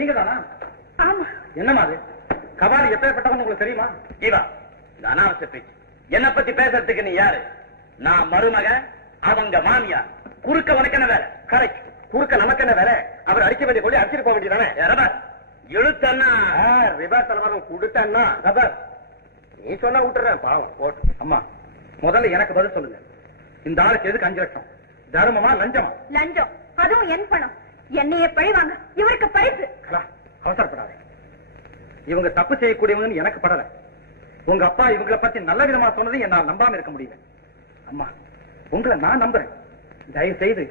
நீங்க தானா? ஆமா. என்னமா அது? கபாலி எப்பேற்பட்டவன் உங்களுக்கு தெரியுமா? ஜீவா, இந்த அனாவசிய பேச்சு. என்ன பத்தி பேசுறதுக்கு நீ யாரு? நான் மருமக, அவங்க மாமியார். குறுக்க உனக்கு என்ன வேலை? கரெக்ட். குறுக்க நமக்கு என்ன வேலை? அவர் அடிக்க வேண்டிய கொள்ளி அடிச்சிட்டு போக வேண்டியதானே? ரபர் இழுத்தன்னா ரிவர்ஸ் தலைவரும் கொடுத்தன்னா ரபர் நீ சொன்னா விட்டுறேன். பாவம் போட்டு. அம்மா, முதல்ல எனக்கு பதில் சொல்லுங்க. இந்த ஆளுக்கு எதுக்கு 5 லட்சம்? தர்மமா லஞ்சமா? லஞ்சம். அதுவும் என் பணம். என்னைய பழிவாங்க இவருக்கு பரிசு. அவசரப்படாத. இவங்க தப்பு செய்யக்கூடியவங்கன்னு எனக்கு படல. உங்க அப்பா இவங்களை பத்தி நல்ல விதமா சொன்னது என்னால் நம்பாம இருக்க முடியல. அம்மா, உங்களை நான் நம்புறேன். தயவு செய்து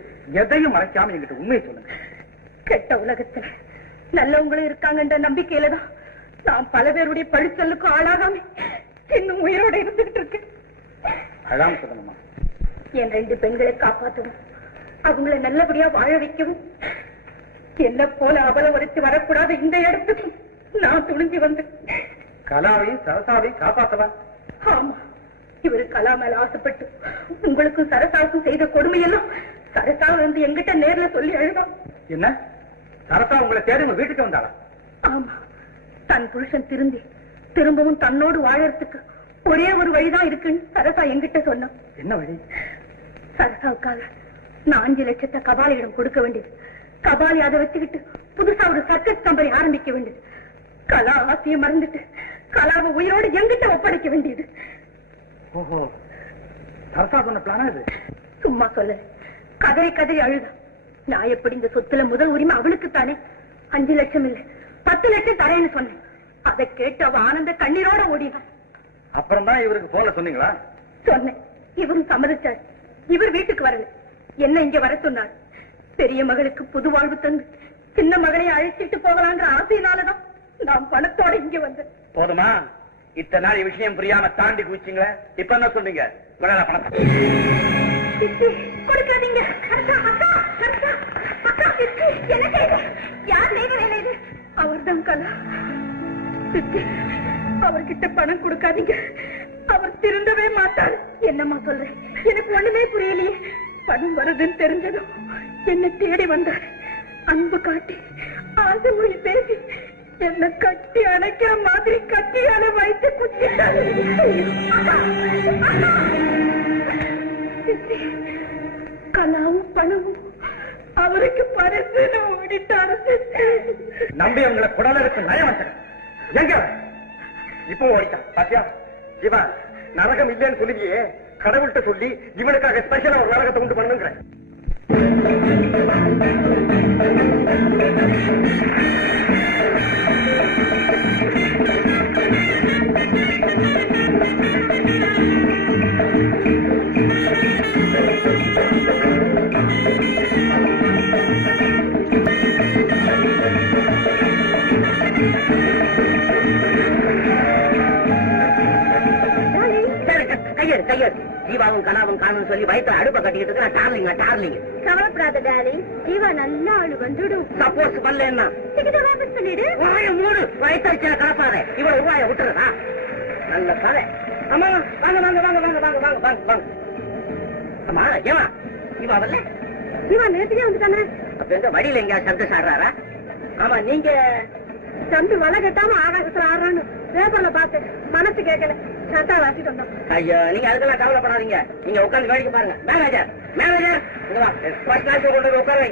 எதையும் மறைக்காம என்கிட்ட உண்மையை சொல்லுங்க. கெட்ட உலகத்துல நல்லவங்களும் இருக்காங்கன்ற நம்பிக்கையில தான் நான் பல பேருடைய பழிச்சொல்லுக்கும் ஆளாகாம இன்னும் உயிரோட இருந்துகிட்டு இருக்கேன். அதான் சொல்லணுமா? என் 2 பெண்களை காப்பாற்றவும், அவங்களை நல்லபடியா வாழ வைக்கவும், என்ன போல அபலவரித்து வரக்கூடாத இந்த இடத்துக்கு நான் துணிஞ்சு வந்தேன். கலாவையும் சரசாவையும் காப்பாற்றலாம். ஆமா, இவரு கலா மேல ஆசைப்பட்டு உங்களுக்கும் சரசாவுக்கும் செய்த கொடுமையெல்லாம் சரசா வந்து எங்கிட்ட நேர்ல சொல்லி அழுதான். என்ன? சரசா உங்களை தேடி உங்க வீட்டுக்கு வந்தாளா? ஆமா, தன் புருஷன் திரும்பவும் தன்னோடு வாழறதுக்கு ஒரே ஒரு வழிதான் இருக்குன்னு சரசா எங்கிட்ட சொன்னான். என்ன வழி? சரசாவுக்காக நான் 5 லட்சத்தை கபாலியிடம் கொடுக்க வேண்டியது. கபாலி அதை வச்சுக்கிட்டு புதுசா ஒரு சர்க்கஸ் கம்பெனி ஆரம்பிக்க வேண்டியது. கலா ஆசையை மறந்துட்டு கலாவை உயிரோடு எங்கிட்ட ஒப்படைக்க வேண்டியது. ஓஹோ, சரசா சொன்ன பிளானா இது? சும்மா சொல்ல, கதறி கதறி அழுத. நான் எப்படி இந்த சொத்துல முதல் உரிமை அவளுக்கு தானே. 5 லட்சம் இல்ல 10 லட்சம் தரேன்னு சொன்னேன். அதை கேட்டு அவ ஆனந்த கண்ணீரோட ஓடினான். அப்புறம் தான் இவருக்கு போன சொன்னீங்களா? சொன்னேன். இவரும் சம்மதிச்சார். இவர் வீட்டுக்கு வரல, என்ன இங்க வர சொன்னார். பெரிய மகளுக்கு புது வாழ்வு தந்து சின்ன மகளை அழைச்சிட்டு போகலாங்கிற ஆசையினாலதான் நான் பணத்தோட இங்க வந்தேன். போதுமா? இத்தனை நாள் விஷயம் புரியாம தாண்டி குதிச்சீங்க. இப்ப என்ன சொல்றீங்க? பணத்தை கொடுக்காதீங்க. என்ன செய்த? யார் செய்த வேலை இது? அவர்தான் கலா. அவர்கிட்ட பணம் கொடுக்காதீங்க, அவர் திருந்தவே மாட்டார். என்னம்மா சொல்றேன்? எனக்கு ஒண்ணுமே புரியலையே. பணம் வருதுன்னு தெரிஞ்சதும் என்ன தேடி வந்தார். அன்பு காட்டி ஆசை மொழி பேசி என்ன கட்டி அணைக்கிற மாதிரி கட்டியால வைத்து குத்திட்டாரு. கலாவும் பணமும் அவருக்கு பரிசு ஓடிட்டாரு. நம்பி உங்களை குடலுக்கு நயம் வந்தேன். எங்க இப்போ ஓடிட்டான் பாத்தியா? ஜீவா, நரகம் இல்லைன்னு சொல்லுவியே, கடவுள்கிட்ட சொல்லி இவனுக்காக ஸ்பெஷலா ஒரு நரகத்தை உண்டு பண்ணுங்கிற. கையெடு. ஜீவாவும் கலாவும் காணும் சொல்லி வயிற்று அடுப்ப கட்டிக்கிட்டு இருக்கா. டார்லிங்க கவலைப்படாத டாலி, ஜீவா நல்லா ஆளு வந்துடும். சப்போஸ் வரலன்னா சொல்லிடு. மூடு வயிற்று கலப்பாத. இவ்வளவு ரூபாய விட்டுறதா? நல்ல கதை. ஆமா, வாங்க வாங்க வாங்க வாங்க வாங்க வாங்க வாங்க வாங்க. ஆமா, ஏமா ஜீவா வரல? ஜீவா நேரத்துக்கே வந்துட்டானே. அப்ப எங்க வழியில எங்கயா சர்க்கஸ் ஆடுறாரா? ஆமா, நீங்க தம்பி வலை கட்டாம ஆகாசத்துல ஆடுறான்னு பேப்பர்ல பார்த்தேன். மனசு கேட்கல, சட்டா வாசிட்டு வந்தோம். ஐயோ, நீங்க அதுக்கெல்லாம் கவலைப்படாதீங்க. நீங்க உட்காந்து வேடிக்கை பாருங்க. மேனேஜர் இங்க வா, ஃபர்ஸ்ட் கிளாஸ் கொண்டு உட்கார வை.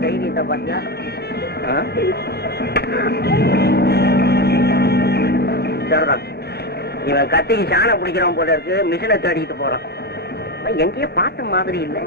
தைரியத்தை பாத்தியா? சரிதான். இவன் கத்திக்கு சாணம் பிடிக்கிறவன் போல இருக்கு. மிஷினை தேடிட்டு போறான். எங்கேயோ பார்த்த மாதிரி இல்லை.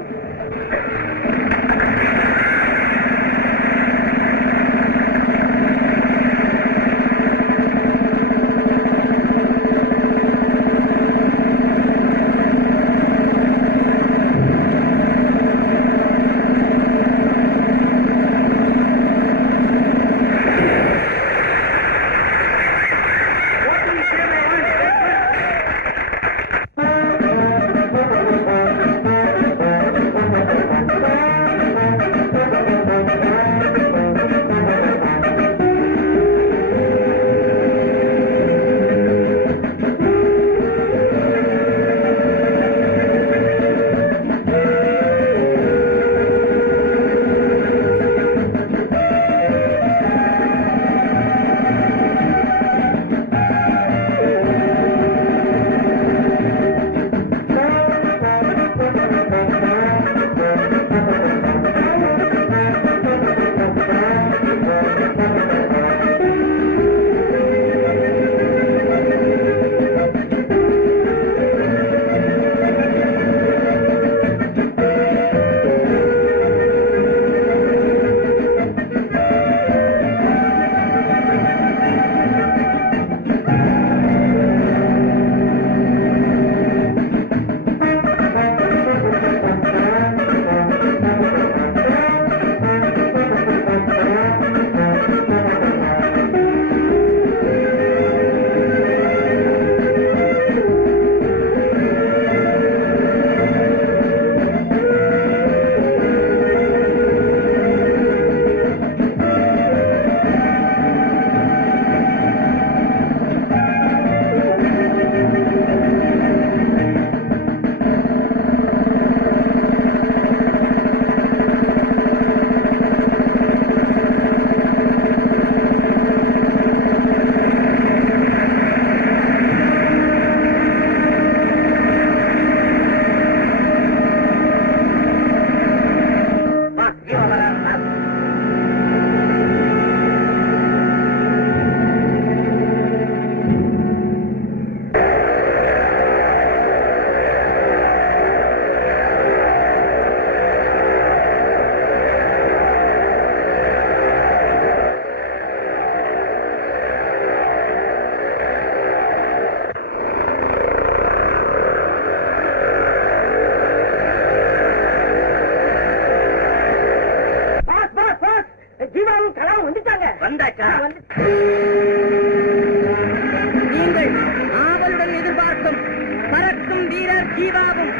ஜீவாவும்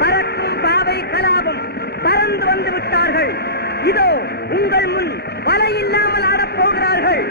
பறக்கும் பாவை கலாவும் பறந்து வந்து விட்டார்கள். இதோ உங்கள் முன் வலை இல்லாமல் ஆடப் போகிறார்கள்.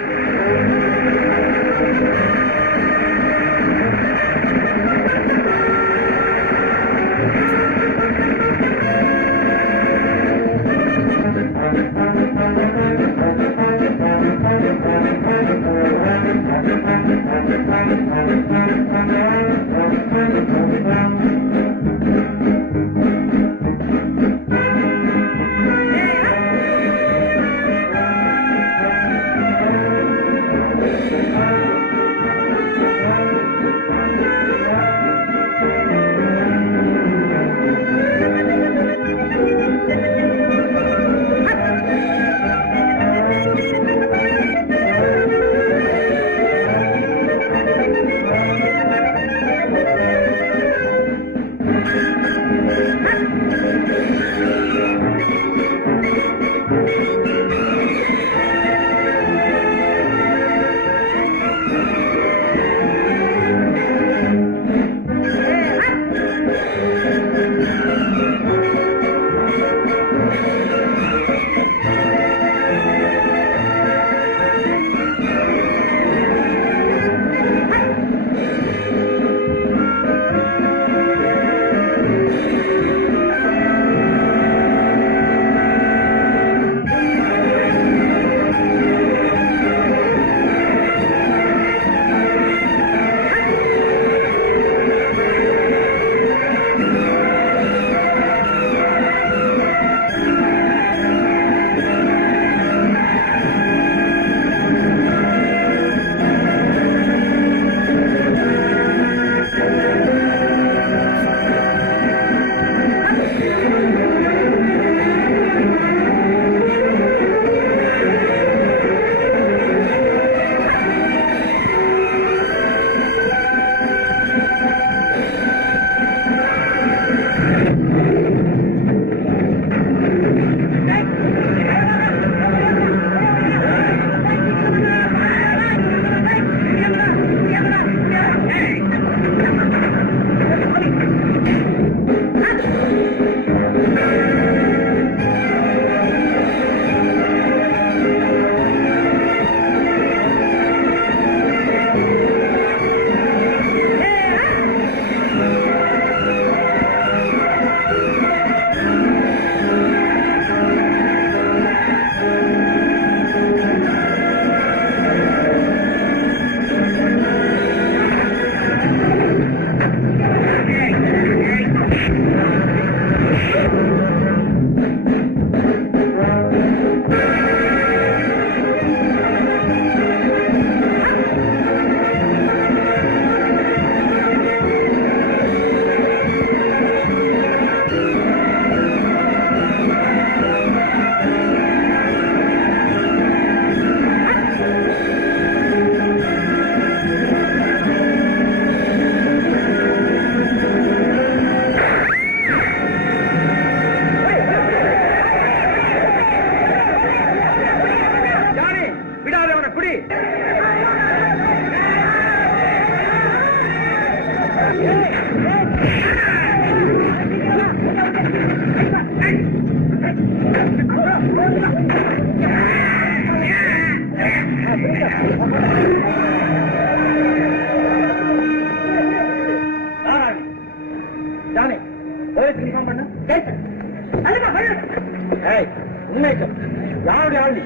யாருடைய ஆள் நீ?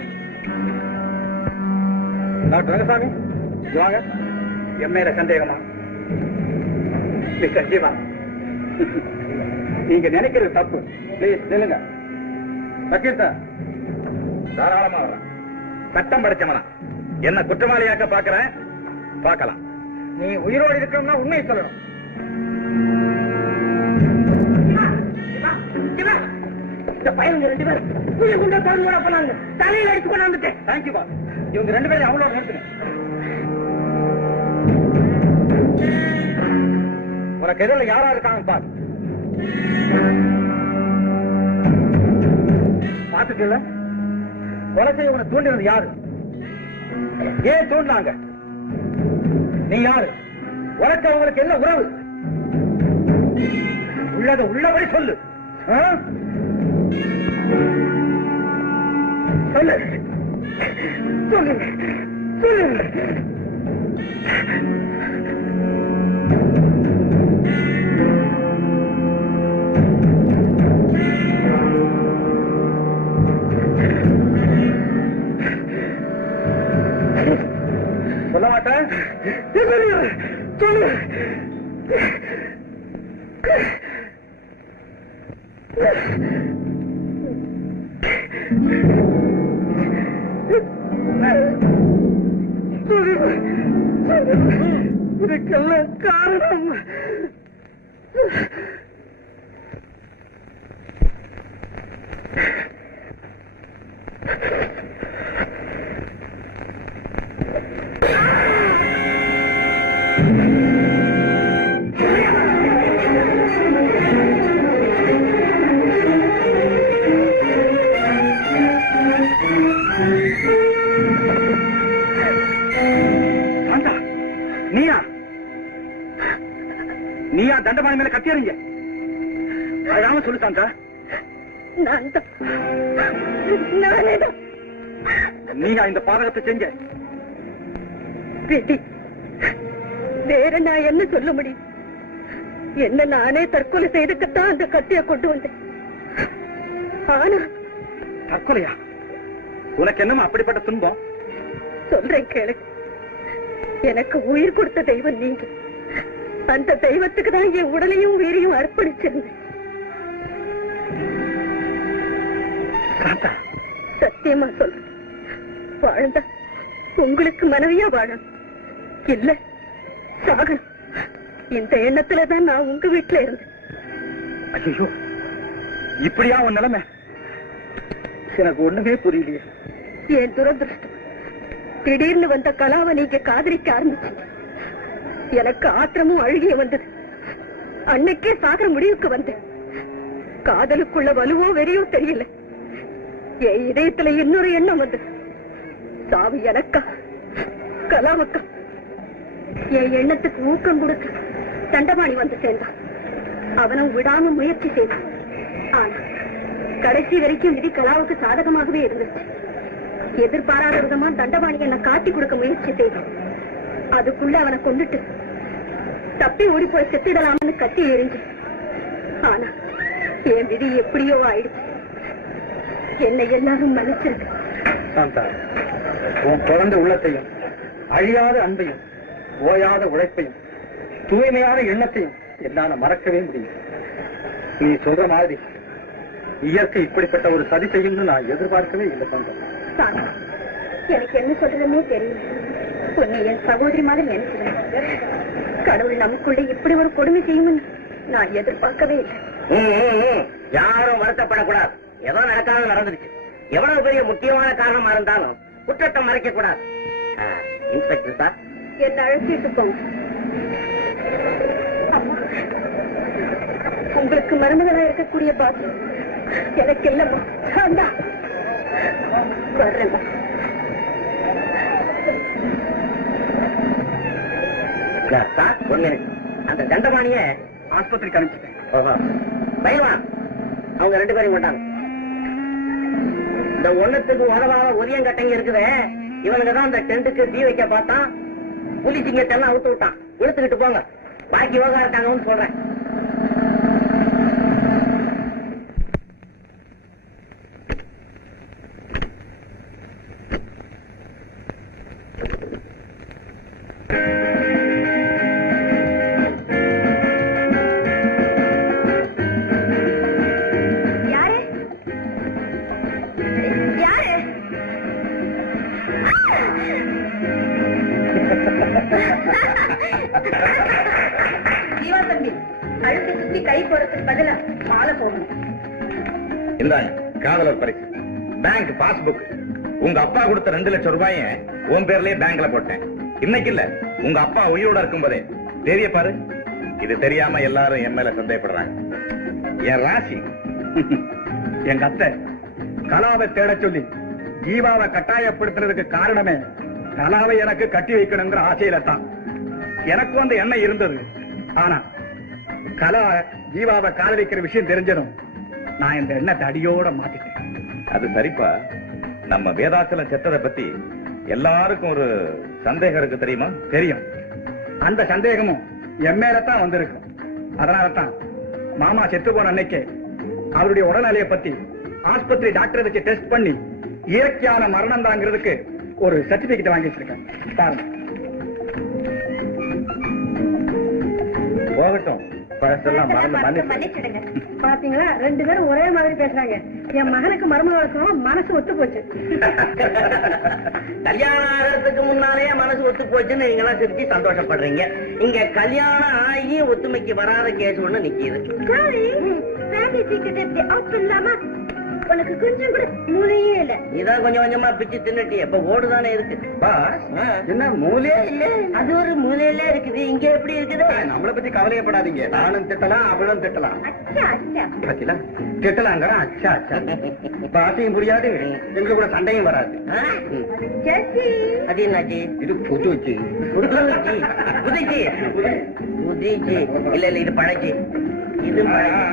டாக்டர் ரங்கசாமி வாங்க. என் மேல சந்தேகமா? மிஸ்டர் ஜீவா, நீங்க நினைக்கிறது தப்பு. பிளீஸ் நில்லுங்க. வக்கீல் சார் தாராளமா வர்றேன். சட்டம் படிச்சவனா என்ன குற்றவாளியாக்க பாக்குறேன், பார்க்கலாம். நீ உயிரோடு இருக்கணும்னா உண்மையை சொல்லணும். இந்த பையனுங்க 2 பேரும் உயிர் குண்டா தொடர்ந்து போனாங்க. தலையில அடிச்சு கொண்டாந்துட்டேன். தேங்க்யூ பா. இவங்க 2 பேரும் அவ்வளவு நிறுத்துங்க. உனக்கு எதிரில யாரா இருக்காங்க பாரு. பாத்துக்கல, கொலை செய்ய உன தூண்டினது யாரு? ஏன் தூண்டினாங்க? நீ யாரு? உனக்கு அவங்களுக்கு என்ன உறவு? உள்ளத உள்ளபடி சொல்லு. சொல்லு சொல்லு சொல்லு. சொல்ல மாட்டேன். சொல்லு. இதுக்கெல்லாம் காரணம் நீயா தண்டபாணி மேல கத்தியறிங்க? அழாம சொல்லு சாந்தா. நீயா இந்த பாதகத்தை செஞ்ச? வேற நான் என்ன சொல்ல முடியும்? என்ன நானே தற்கொலை செய்துக்கத்தான் அந்த கத்தியை கொண்டு வந்தேன். ஆனா தற்கொலையா? உனக்கு என்னமா அப்படிப்பட்ட துன்பம்? சொல்றேன் கேளு. எனக்கு உயிர் கொடுத்த தெய்வம் நீங்க. அந்த தெய்வத்துக்கு தான் என் உடலையும் உயிரையும் அர்ப்பணிச்சிருந்தேன். சத்தியமா சொல்றேன். வாழ்ந்தா உங்களுக்கு மனைவியா வாழணும், இல்ல சாகணும். இந்த எண்ணத்துலதான் நான் உங்க வீட்டுல இருந்தேன். ஐயோ, இப்படியா உன் நிலைமை? எனக்கு ஒண்ணுமே புரியலையே. என் துரதிருஷ்டம், திடீர்னு வந்த கலாவை நீங்க காதலிக்க ஆரம்பிச்சு எனக்கு ஆத்திரமும் அழுகிய வந்தது. அன்னைக்கே சாகர முடிவுக்கு வந்தேன். காதலுக்குள்ள வலுவோ வெறியோ தெரியல. என் இதயத்துல இன்னொரு எண்ணம் வந்தது. சாவு எனக்கா கலாவுக்கா? என் எண்ணத்துக்கு ஊக்கம் கொடுக்க தண்டபாணி வந்து சேர்ந்தான். அவனும் விடாம முயற்சி செய்தான். ஆனா கடைசி வரைக்கும் விதி கலாவுக்கு சாதகமாகவே இருந்துச்சு. எதிர்பாராத விதமா தண்டபாணி என்னை காட்டி கொடுக்க முயற்சி செய்தான். அதுக்குள்ள அவனை கொண்டுட்டு தப்பி ஓடி போய் செத்திடலாம்னு கத்தி எறிஞ்சு. ஆனா என் விதி எப்படியோ ஆயிடுச்சு. என்னை எல்லாரும் மன்னிச்சிருக்கு. சாந்தா, உன் குழந்தை உள்ளத்தையும் அழியாத அன்பையும் ஓயாத உழைப்பையும் தூய்மையான எண்ணத்தையும் என்னால மறக்கவே முடியும். நீ சொல்ற மாதிரி இயற்கை இப்படிப்பட்ட ஒரு சதி செய்யும்னு நான் எதிர்பார்க்கவே இல்லை. சாந்தா, எனக்கு என்ன சொல்றதுன்னே தெரியல. உன்னை என் சகோதரி மாதிரி நினைக்கிறேன். கடவுள் நமக்குள்ள இப்படி ஒரு கொடுமை செய்யும் நான் எதிர்பார்க்கவே இல்லை. யாரும் வருத்தப்படக்கூடாது. ஏதோ நடக்காத நடந்துருச்சு. எவ்வளவு பெரிய முக்கியமான காரணமா இருந்தாலும் குற்றத்தை மறைக்க கூடாது. இன்ஸ்பெக்டர் சார், என்ன அழைச்சிட்டு போங்க. அம்மா, உங்களுக்கு மருமகளா இருக்கக்கூடிய பாக்கியம் எனக்கு இல்லம்மா. வர்றேன். சார், ஒண்ணு, அந்த தண்டபாணிய ஆஸ்பத்திரிக்கு அனுப்பிச்சிட்டேன். பயில்வான் அவங்க 2 பேரும் மாட்டாங்க. இந்த ஒண்ணுத்துக்கு உதவாத ஒதியங்கட்டைங்க இருக்குதே, இவனுக்கு தான் இந்த டென்ட்டுக்கு தீ வைக்க பார்த்தான். புலிச்சிங்கத்தெல்லாம் அவுத்து விட்டான். இழுத்துக்கிட்டு போங்க, பாக்கி யோகா இருக்காங்கன்னு சொல்றேன். காதலர் பரிசு, பேங்க் பாஸ்புக். உங்க அப்பா கொடுத்த 2 லட்சம் ரூபாய உன் பேர்லயே பேங்க்ல போட்டேன். இன்னைக்கு இல்ல, உங்க அப்பா உயிரோட இருக்கும் போதே. தெரிய பாரு. இது தெரியாம எல்லாரும் என் மேல சந்தேகப்படுறாங்க. என் ராசி. எங்க அத்தை கலாவை தேட சொல்லி ஜீவாவை கட்டாயப்படுத்துறதுக்கு காரணமே கலாவை எனக்கு கட்டி வைக்கணுங்கிற ஆசையில தான். எனக்கு வந்து எண்ணம் இருந்தது. ஆனா கலா ஜீவாவை காதலிக்கிற விஷயம் தெரிஞ்சதும் நான் இந்த எண்ணத்தை அடியோட மாத்திட்டேன். அது சரிப்பா. நம்ம வேதாச்சலம் செத்ததை பத்தி எல்லாருக்கும் ஒரு சந்தேகம் இருக்கு, தெரியுமா? தெரியும். அந்த சந்தேகமும் என் மேலதான் வந்திருக்கு. அதனாலதான் மாமா செத்து போன அன்னைக்கு அவருடைய உடல்நிலையை பத்தி ஆஸ்பத்திரி டாக்டரை வச்சு டெஸ்ட் பண்ணி இயற்கையான மரணம் தாங்கிறதுக்கு ஒரு சர்டிபிகேட் வாங்கி வச்சிருக்கேன். பாருங்க. போகட்டும், பழசெல்லாம் மறந்து மன்னிச்சிடுங்க. பாத்தீங்களா, 2 பேரும் ஒரே மாதிரி பேசுறாங்க. என் மகனுக்கு மருமகளுக்கும் மனசு ஒத்து போச்சு. கல்யாணம் ஆகிறதுக்கு முன்னாலே மனசு ஒத்து போச்சுன்னு நீங்க எல்லாம் சிரிச்சு சந்தோஷப்படுறீங்க. இங்க கல்யாணம் ஆகி ஒத்துமைக்கு வராத கேஸ் ஒண்ணு நிக்கிது. ஃபேமிலி சீக்ரெட் எப்படி அவுட் பண்ணலாமா? உனக்கு கொஞ்சம் கூட மூளையே இல்ல. இதான் கொஞ்சம் கொஞ்சமா பிச்சு தின்னுட்டு இப்ப ஓடுதானே இருக்கு. பாஸ், என்ன மூலையே இல்ல? அது ஒரு மூலையில இருக்குது, இங்க எப்படி இருக்குது? நம்மளை பத்தி கவலையப்படாதீங்க. நானும் திட்டலாம், அவளும் திட்டலாம். அச்சா அச்சா. பத்தில திட்டலாங்கிற அச்சா அச்சா. பாசையும் புரியாது, எங்க கூட சண்டையும் வராது. ஜெசி. அது என்னாச்சு? இது புதுச்சு. புதுச்சி புதுச்சி புதுச்சி இல்ல இல்ல, இது பழச்சி. இது பழச்சி.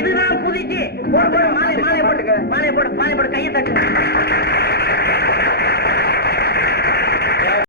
இதுதான் புதுச்சி. போடு போடு, மாலை மாலை போட்டுக்க, மாலை போடு, மாலை போடு, கையை தட்டு.